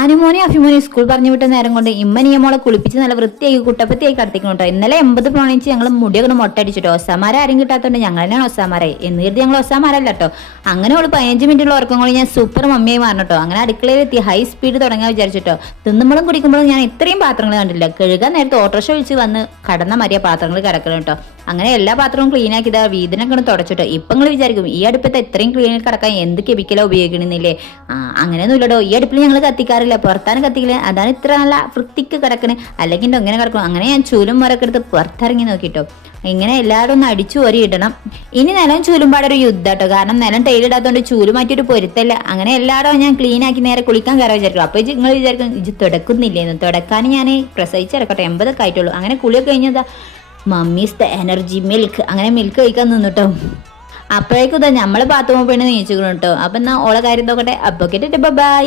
അനുമോനെ അഭിമോനെ school പറഞ്ഞു വിട്ട നേരം കൊണ്ട് ഇമ്മനിയെ മോളെ കുളിപ്പിച്ച് നല്ല വൃത്തിയായി കുട്ടപ്പത്തിയായി കടത്തിക്കണം കേട്ടോ. ഇന്നലെ 80 പ്രോണിച്ച് ഞങ്ങൾ മുടിയൊക്കെ മൊട്ടടിച്ചിട്ടോ. ഒസാമാരെ ആരും കിട്ടാത്തോണ്ട് ഞങ്ങൾ തന്നെയാണ് ഒസാമാരെ എന്ന് കരുതി ഞങ്ങൾ ഒസാമാരല്ല കേട്ടോ. അങ്ങനെ അവള് 15 മിനിറ്റുള്ള ഉറക്കം കൊണ്ട് ഞാൻ സൂപ്പർ മമ്മിയായി മാറണട്ടോ. അങ്ങനെ അടുക്കളയിൽ എത്തി ഹൈ സ്പീഡ് തുടങ്ങാൻ വിചാരിച്ചിട്ടോ. തിന്നുമ്പോഴും കുടിക്കുമ്പോഴും ഞാൻ ഇത്രയും പാത്രങ്ങൾ കണ്ടില്ല. കഴുകാൻ നേരത്തെ ഓട്ടോറിക്ഷ വിളിച്ച് വന്ന് കടന്ന മരിയ പാത്രങ്ങൾ കിടക്കണം കേട്ടോ. അങ്ങനെ എല്ലാ പാത്രവും ക്ലീൻ ആക്കിയതാ വീതിനൊക്കെ തുടച്ചിട്ടോ. ഇപ്പൊ നിങ്ങൾ വിചാരിക്കും ഈ അടുപ്പത്ത് എത്രയും ക്ലീനിൽ കിടക്കാൻ എന്ത് കെമിക്കലോ ഉപയോഗിക്കണമെന്നില്ലേ? അങ്ങനെയൊന്നും ഇല്ലടോ. ഈ അടുപ്പിൽ ഞങ്ങൾ കത്തിക്കാറില്ല, പുറത്താണ് കത്തിക്കില്ല. അതാണ് ഇത്ര നല്ല വൃത്തിക്ക് കിടക്കണേ. അല്ലെങ്കിൽ എങ്ങനെ കിടക്കണം? അങ്ങനെ ഞാൻ ചൂലും മരൊക്കെ എടുത്ത് പുറത്തിറങ്ങി നോക്കിട്ടോ. ഇങ്ങനെ എല്ലാവരും ഒന്ന് അടിച്ചു ഓരി ഇടണം. ഇനി നിലം ചൂലുമ്പാടൊരു യുദ്ധാട്ടോ. കാരണം നിലം ടൈലിടാത്തോണ്ട് ചൂല് മാറ്റിയിട്ട് പൊരുത്തല്ല. അങ്ങനെ എല്ലായിടവും ഞാൻ ക്ലീൻ ആക്കി നേരെ കുളിക്കാൻ കയറാൻ വിചാരിക്കും. അപ്പൊ നിങ്ങൾ വിചാരിക്കും ഇത് തുടക്കുന്നില്ലേന്ന്. തുടക്കാൻ ഞാൻ പ്രസവിച്ചിറക്കട്ടെ 80 ഒക്കെ ആയിട്ടുള്ളൂ. അങ്ങനെ കുളിയൊക്കെ കഴിഞ്ഞതാ മമ്മീസ് ദ എനർജി മിൽക്ക്. അങ്ങനെ മിൽക്ക് കഴിക്കാൻ നിന്നിട്ടോ. അപ്പോഴേക്കും ഇതാ നമ്മള് ബാത്റൂമിൽ പോയി നീച്ചിക്കണം കേട്ടോ. അപ്പൊ എന്നാ ഓളെ കാര്യം നോക്കട്ടെ. അപ്പൊ കേട്ടിട്ട് ബൈ.